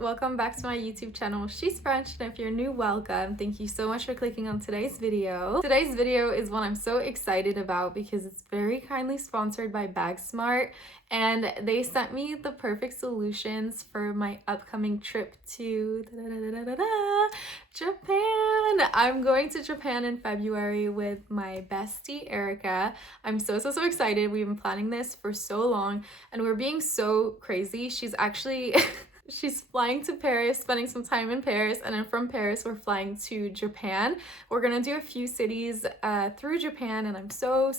welcome back to my YouTube channel, She's French, and if you're new, welcome. Thank you so much for clicking on today's video. Today's video is one I'm so excited about because it's very kindly sponsored by Bagsmart, and they sent me the perfect solutions for my upcoming trip to Japan. I'm going to Japan in February with my bestie Erica. I'm so excited. We've been planning this for so long and we're being so crazy. She's actually she's flying to Paris, spending some time in Paris, and then from Paris we're flying to Japan. We're gonna do a few cities through Japan, and I'm so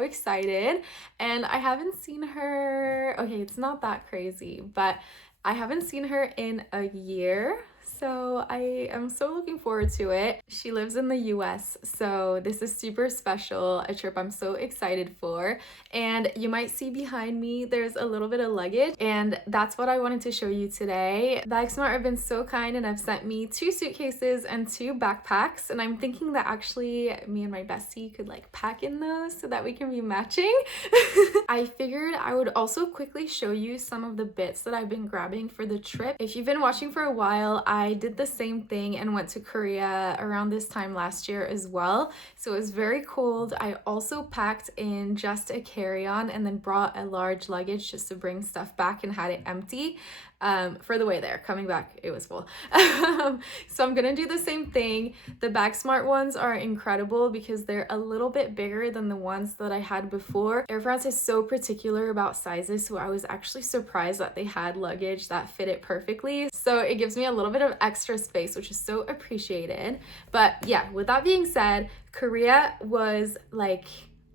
excited. And I haven't seen her, okay, it's not that crazy, but I haven't seen her in a year. So I am so looking forward to it. She lives in the US, so this is super special, a trip I'm so excited for. And you might see behind me, there's a little bit of luggage, and that's what I wanted to show you today. Bagsmart have been so kind and have sent me 2 suitcases and 2 backpacks, and I'm thinking that actually me and my bestie could like pack in those so that we can be matching. I figured I would also quickly show you some of the bits that I've been grabbing for the trip. If you've been watching for a while, I did the same thing and went to Korea around this time last year as well. So it was very cold. I also packed in just a carry-on and then brought a large luggage just to bring stuff back and had it empty. For the way there. Coming back, it was full. So I'm gonna do the same thing. The Bagsmart ones are incredible because they're a little bit bigger than the ones that I had before. Air France is so particular about sizes, so I was actually surprised that they had luggage that fit it perfectly. So it gives me a little bit of extra space, which is so appreciated. But yeah, with that being said, Korea was like,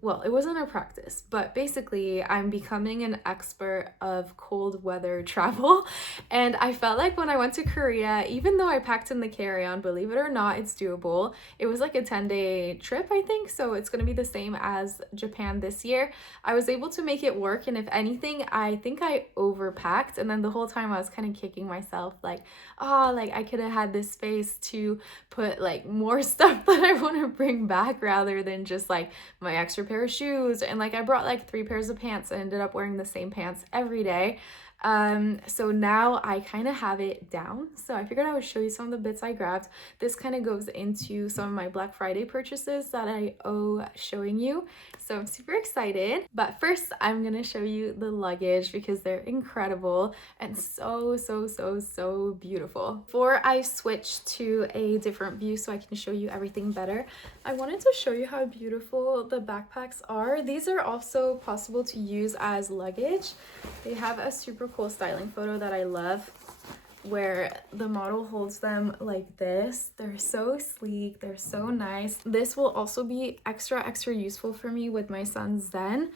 well, it wasn't a practice, but basically I'm becoming an expert of cold weather travel. And I felt like when I went to Korea, even though I packed in the carry-on, believe it or not, it's doable. It was like a 10-day trip, I think, so it's gonna be the same as Japan this year. I was able to make it work, and if anything, I think I overpacked, and then the whole time I was kind of kicking myself like, oh, like I could have had this space to put like more stuff that I want to bring back rather than just like my extra pair of shoes. And like I brought like 3 pairs of pants and ended up wearing the same pants every day. So now I kind of have it down. So I figured I would show you some of the bits I grabbed. This kind of goes into some of my Black Friday purchases that I owe showing you. So I'm super excited. But first I'm gonna show you the luggage because they're incredible and so beautiful. Before I switch to a different view so I can show you everything better, I wanted to show you how beautiful the backpacks are. These are also possible to use as luggage. They have a super cool styling photo that I love where the model holds them like this. They're so sleek, they're so nice. This will also be extra useful for me with my son Zen,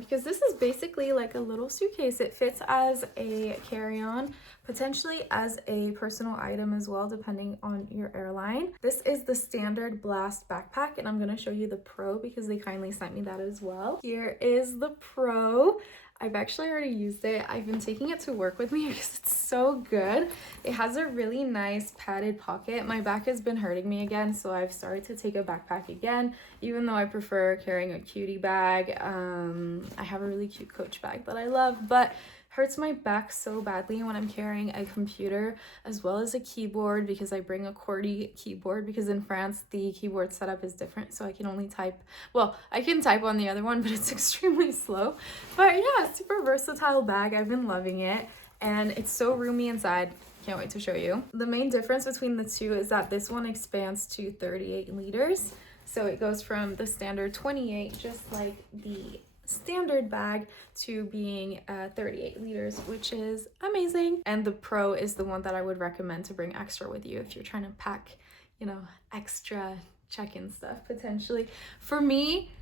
because this is basically like a little suitcase. It fits as a carry-on, potentially as a personal item as well, depending on your airline. This is the standard Blast backpack, and I'm gonna show you the Pro because they kindly sent me that as well. Here is the Pro. I've actually already used it. I've been taking it to work with me because it's so good. It has a really nice padded pocket. My back has been hurting me again, so I've started to take a backpack again, even though I prefer carrying a cutie bag. I have a really cute Coach bag that I love, but hurts my back so badly when I'm carrying a computer as well as a keyboard because I bring a QWERTY keyboard because in France the keyboard setup is different, so I can only type, well, I can type on the other one, but it's extremely slow. But yeah, super versatile bag. I've been loving it and it's so roomy inside. Can't wait to show you. The main difference between the two is that this one expands to 38 liters. So it goes from the standard 28, just like the standard bag, to being 38 liters, which is amazing. And the Pro is the one that I would recommend to bring extra with you if you're trying to pack, you know, extra check-in stuff potentially. For me,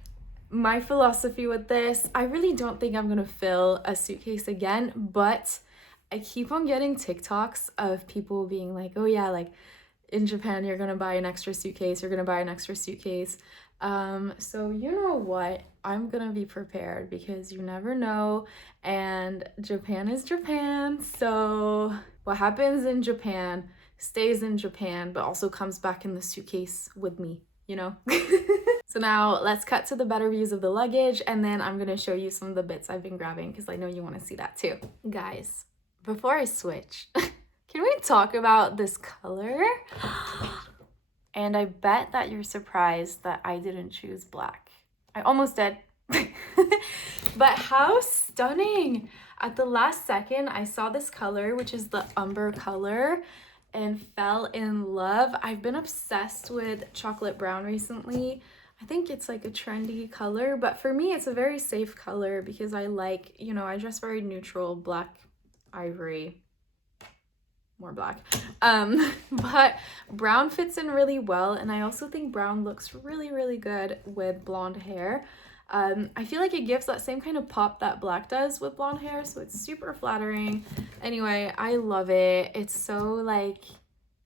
my philosophy with this, I really don't think I'm gonna fill a suitcase again, but I keep on getting TikToks of people being like, oh yeah, like in Japan you're gonna buy an extra suitcase, you're gonna buy an extra suitcase. So you know what, I'm gonna be prepared because you never know, and Japan is Japan, so what happens in Japan stays in Japan but also comes back in the suitcase with me, you know. So now let's cut to the better views of the luggage, and then I'm gonna show you some of the bits I've been grabbing because I know you want to see that too. Guys, before I switch, Can we talk about this color? And I bet that you're surprised that I didn't choose black. I almost did. But how stunning! At the last second, I saw this color, which is the umber color, and fell in love. I've been obsessed with chocolate brown recently. I think it's like a trendy color, but for me, it's a very safe color because I like, you know, I dress very neutral, black, ivory, more black. But brown fits in really well, and I also think brown looks really good with blonde hair. I feel like it gives that same kind of pop that black does with blonde hair, so it's super flattering. Anyway, I love it. It's so like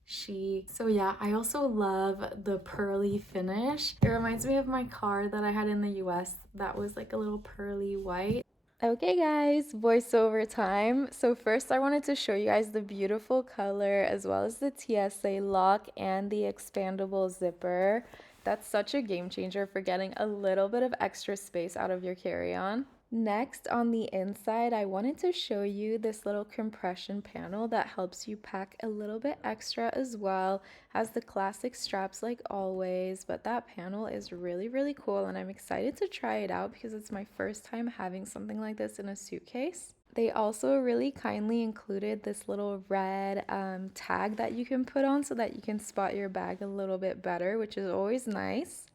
chic. So yeah, I also love the pearly finish. It reminds me of my car that I had in the US that was like a little pearly white. Okay guys, voiceover time. So first I wanted to show you guys the beautiful color as well as the TSA lock and the expandable zipper. That's such a game changer for getting a little bit of extra space out of your carry-on. Next, on the inside, I wanted to show you this little compression panel that helps you pack a little bit extra as well. Has the classic straps like always, but that panel is really cool, and I'm excited to try it out because it's my first time having something like this in a suitcase. They also really kindly included this little red tag that you can put on so that you can spot your bag a little bit better, which is always nice.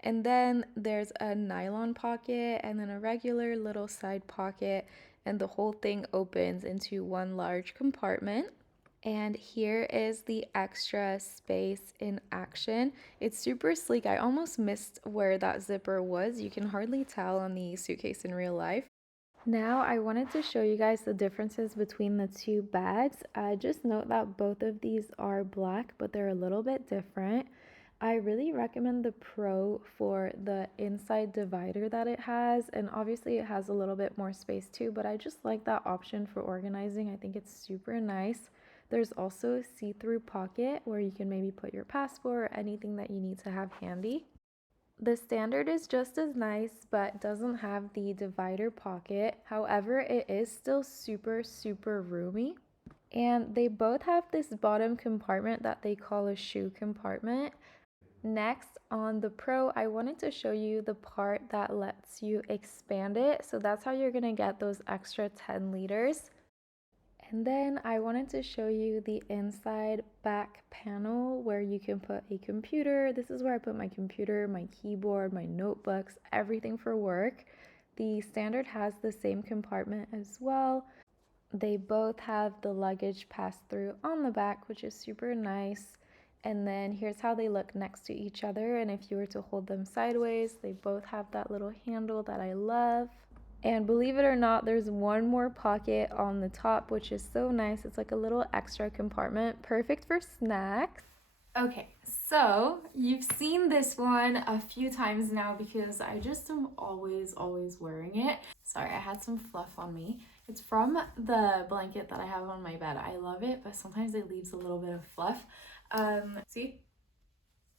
And then there's a nylon pocket and then a regular little side pocket, and the whole thing opens into one large compartment. And here is the extra space in action. It's super sleek. I almost missed where that zipper was. You can hardly tell on the suitcase in real life. Now I wanted to show you guys the differences between the two bags. Just note that both of these are black, but they're a little bit different. I really recommend the Pro for the inside divider that it has, and obviously it has a little bit more space too, but I just like that option for organizing. I think it's super nice. There's also a see-through pocket where you can maybe put your passport or anything that you need to have handy. The standard is just as nice, but doesn't have the divider pocket. However, it is still super roomy. And they both have this bottom compartment that they call a shoe compartment. Next, on the Pro, I wanted to show you the part that lets you expand it. So that's how you're gonna get those extra 10 liters. And then I wanted to show you the inside back panel where you can put a computer. This is where I put my computer, my keyboard, my notebooks, everything for work. The standard has the same compartment as well. They both have the luggage pass-through on the back, which is super nice. And then here's how they look next to each other. And if you were to hold them sideways, they both have that little handle that I love. And believe it or not, there's one more pocket on the top, which is so nice. It's like a little extra compartment, perfect for snacks. Okay, so you've seen this one a few times now because I just am always wearing it. Sorry, I had some fluff on me. It's from the blanket that I have on my bed. I love it, but sometimes it leaves a little bit of fluff. See?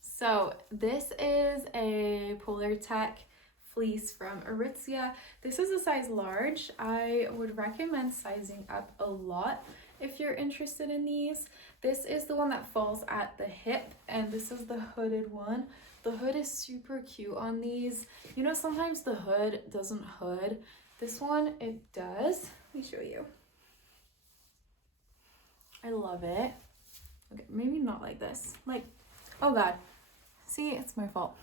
So this is a Polar Tech fleece from Aritzia. This is a size large. I would recommend sizing up a lot if you're interested in these. This is the one that falls at the hip, and this is the hooded one. The hood is super cute on these. You know, sometimes the hood doesn't hood. This one, it does. Let me show you. I love it. Okay, maybe not like this. Like, oh God. See, it's my fault.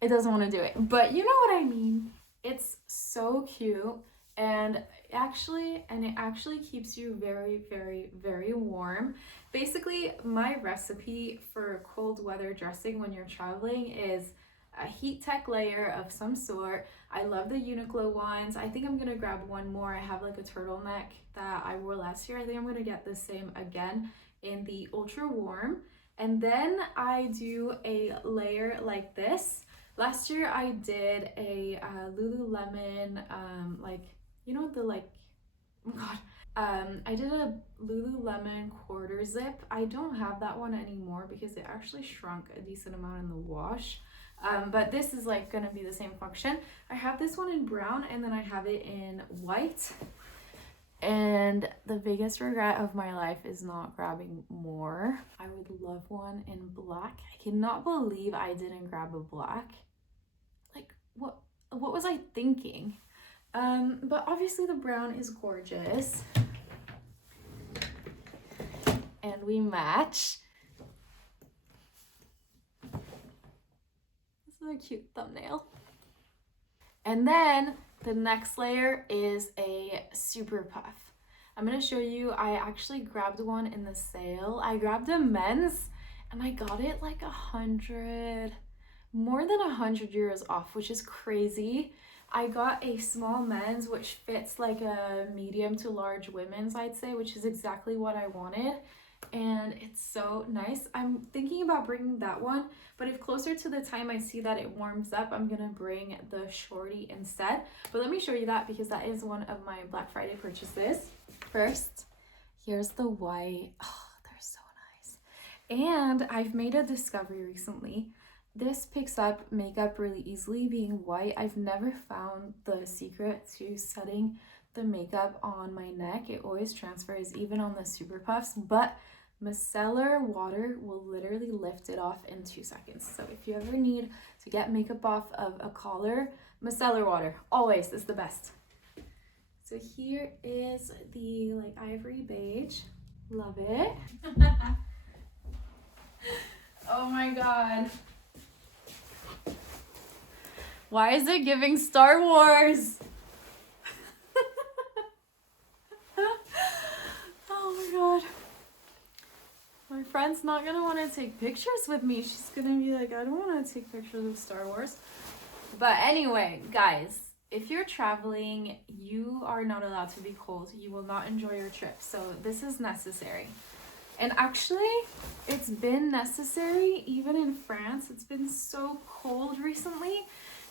It doesn't want to do it, but you know what I mean. It's so cute, and it actually keeps you very warm. Basically, my recipe for cold weather dressing when you're traveling is a heat tech layer of some sort. I love the Uniqlo ones. I think I'm gonna grab one more. I have like a turtleneck that I wore last year. I think I'm gonna get the same again in the ultra warm. And then I do a layer like this. Last year I did a Lululemon, like, you know, the like, oh God. I did a Lululemon quarter zip. I don't have that one anymore because it actually shrunk a decent amount in the wash. But this is like gonna be the same function. I have this one in brown and then I have it in white. And the biggest regret of my life is not grabbing more. I would love one in black. I cannot believe I didn't grab a black. Like, what was I thinking? But obviously the brown is gorgeous. And we match. This is a cute thumbnail. And then the next layer is a super puff. I'm gonna show you, I actually grabbed one in the sale. I grabbed a men's and I got it like more than 100 euros off, which is crazy. I got a small men's, which fits like a medium to large women's, I'd say, which is exactly what I wanted. And it's so nice. I'm thinking about bringing that one, but if closer to the time I see that it warms up, I'm gonna bring the shorty instead. But let me show you that because that is one of my Black Friday purchases. First, here's the white. Oh, they're so nice. And I've made a discovery recently. This picks up makeup really easily, being white. I've never found the secret to setting the makeup on my neck. It always transfers, even on the super puffs, but micellar water will literally lift it off in 2 seconds. So if you ever need to get makeup off of a collar, micellar water always is the best. So here is the like ivory beige. Love it. Oh my god. Why is it giving Star Wars? Oh my god. My friend's not gonna want to take pictures with me. She's gonna be like, I don't want to take pictures of Star Wars. But anyway, guys, if you're traveling, you are not allowed to be cold. You will not enjoy your trip. So this is necessary. And actually, it's been necessary even in France. It's been so cold recently.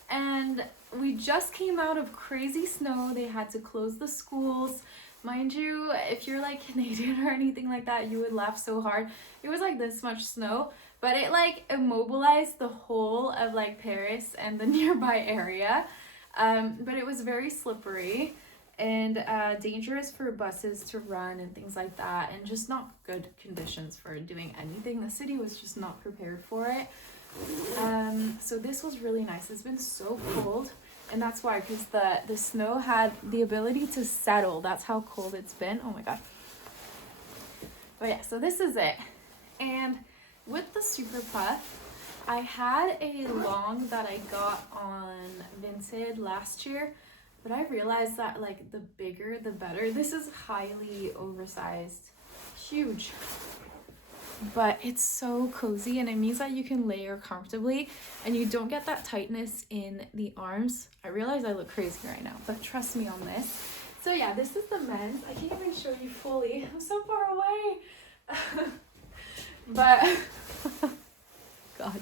And we just came out of crazy snow. They had to close the schools. Mind you, if you're like Canadian or anything like that, you would laugh so hard. It was like this much snow, but it like immobilized the whole of like Paris and the nearby area. But it was very slippery and dangerous for buses to run and things like that, and just not good conditions for doing anything. The city was just not prepared for it. So this was really nice. It's been so cold, and that's why, because the snow had the ability to settle. That's how cold it's been. Oh my god. But yeah, so this is it. And with the super puff, I had a long that I got on Vinted last year, but I realized that like the bigger the better. This is highly oversized, huge, but it's so cozy, and it means that you can layer comfortably and you don't get that tightness in the arms. I realize I look crazy right now, but trust me on this. So yeah, this is the men's. I can't even show you fully. I'm so far away. But god,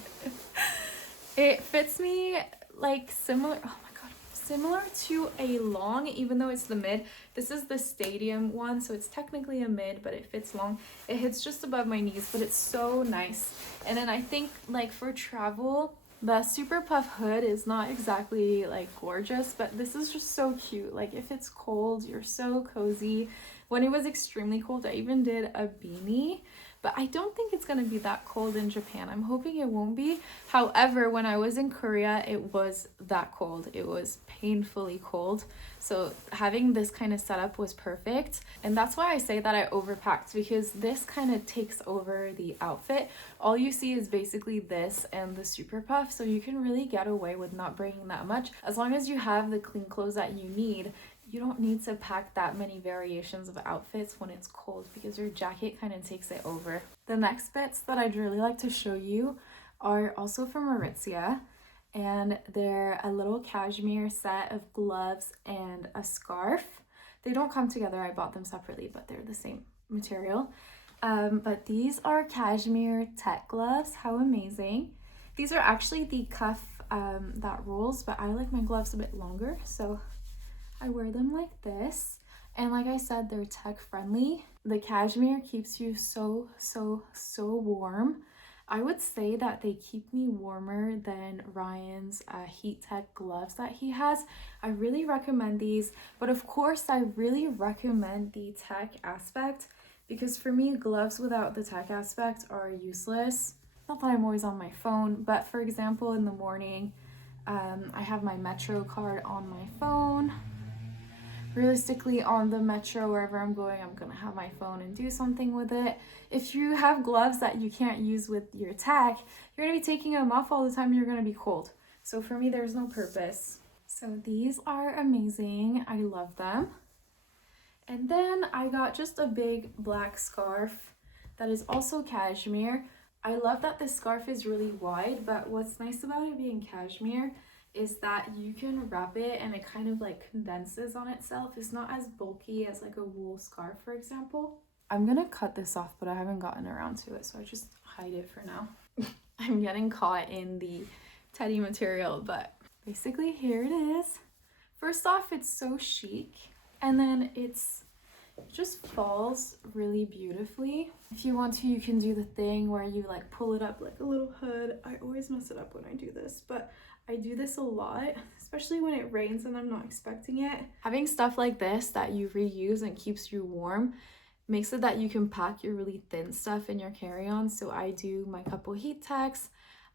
it fits me like similar. Oh my god, similar to a long, even though it's the mid. This is the stadium one, so it's technically a mid, but it fits long. It hits just above my knees, but it's so nice. And then I think like for travel, the super puff hood is not exactly like gorgeous, but this is just so cute. Like if it's cold, you're so cozy. When it was extremely cold, I even did a beanie. But I don't think it's going to be that cold in Japan. I'm hoping it won't be. However, when I was in Korea, it was that cold. It was painfully cold. So having this kind of setup was perfect. And that's why I say that I overpacked, because this kind of takes over the outfit. All you see is basically this and the super puff. So you can really get away with not bringing that much. As long as you have the clean clothes that you need, you don't need to pack that many variations of outfits when it's cold, because your jacket kind of takes it over. The next bits that I'd really like to show you are also from Aritzia, and they're a little cashmere set of gloves and a scarf. They don't come together. I bought them separately, but they're the same material. But these are cashmere tech gloves. How amazing. These are actually the cuff that rolls, but I like my gloves a bit longer, so I wear them like this. And like I said, they're tech friendly. The cashmere keeps you so warm. I would say that they keep me warmer than Ryan's heat tech gloves that he has. I really recommend these, but of course I really recommend the tech aspect because for me, gloves without the tech aspect are useless. Not that I'm always on my phone, but for example, in the morning, I have my Metro card on my phone. Realistically, on the metro, wherever I'm going, I'm gonna have my phone and do something with it. If you have gloves that you can't use with your tech, you're gonna be taking them off all the time, you're gonna be cold. So for me, there's no purpose. So these are amazing, I love them. And then I got just a big black scarf that is also cashmere. I love that this scarf is really wide, but what's nice about it being cashmere is that you can wrap it and it kind of like condenses on itself. It's not as bulky as like a wool scarf, for example. I'm gonna cut this off, but I haven't gotten around to it, so I just hide it for now. I'm getting caught in the teddy material, but basically here it is. First off, it's so chic, and then it just falls really beautifully. If you want to, you can do the thing where you like pull it up like a little hood. I always mess it up when I do this, but I do this a lot, especially when it rains and I'm not expecting it. Having stuff like this that you reuse and keeps you warm makes it that you can pack your really thin stuff in your carry-on. So I do my couple heat techs.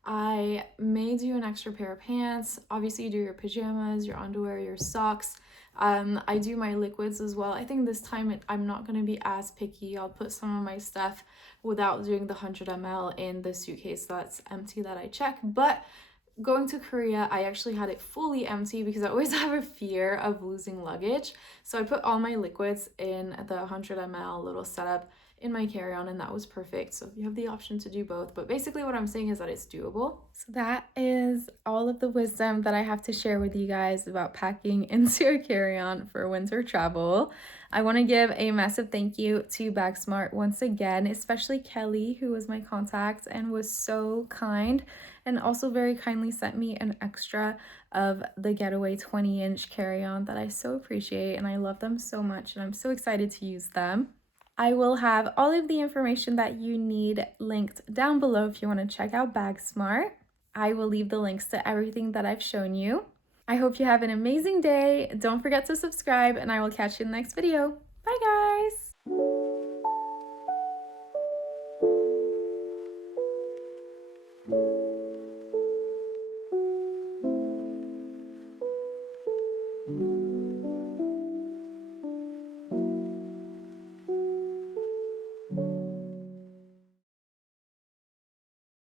I may do an extra pair of pants. Obviously you do your pajamas, your underwear, your socks. I do my liquids as well. I think this time I'm not going to be as picky. I'll put some of my stuff without doing the 100 ml in the suitcase that's empty that I check. But going to Korea, I actually had it fully empty because I always have a fear of losing luggage. So I put all my liquids in the 100 ml little setup in my carry-on, and that was perfect. So you have the option to do both, but basically what I'm saying is that it's doable. So that is all of the wisdom that I have to share with you guys about packing into a carry-on for winter travel. I want to give a massive thank you to Bagsmart once again, especially Kelly, who was my contact and was so kind and also very kindly sent me an extra of the Getaway 20-inch carry-on that I so appreciate, and I love them so much, and I'm so excited to use them. I will have all of the information that you need linked down below if you want to check out Bagsmart. I will leave the links to everything that I've shown you. I hope you have an amazing day. Don't forget to subscribe, and I will catch you in the next video.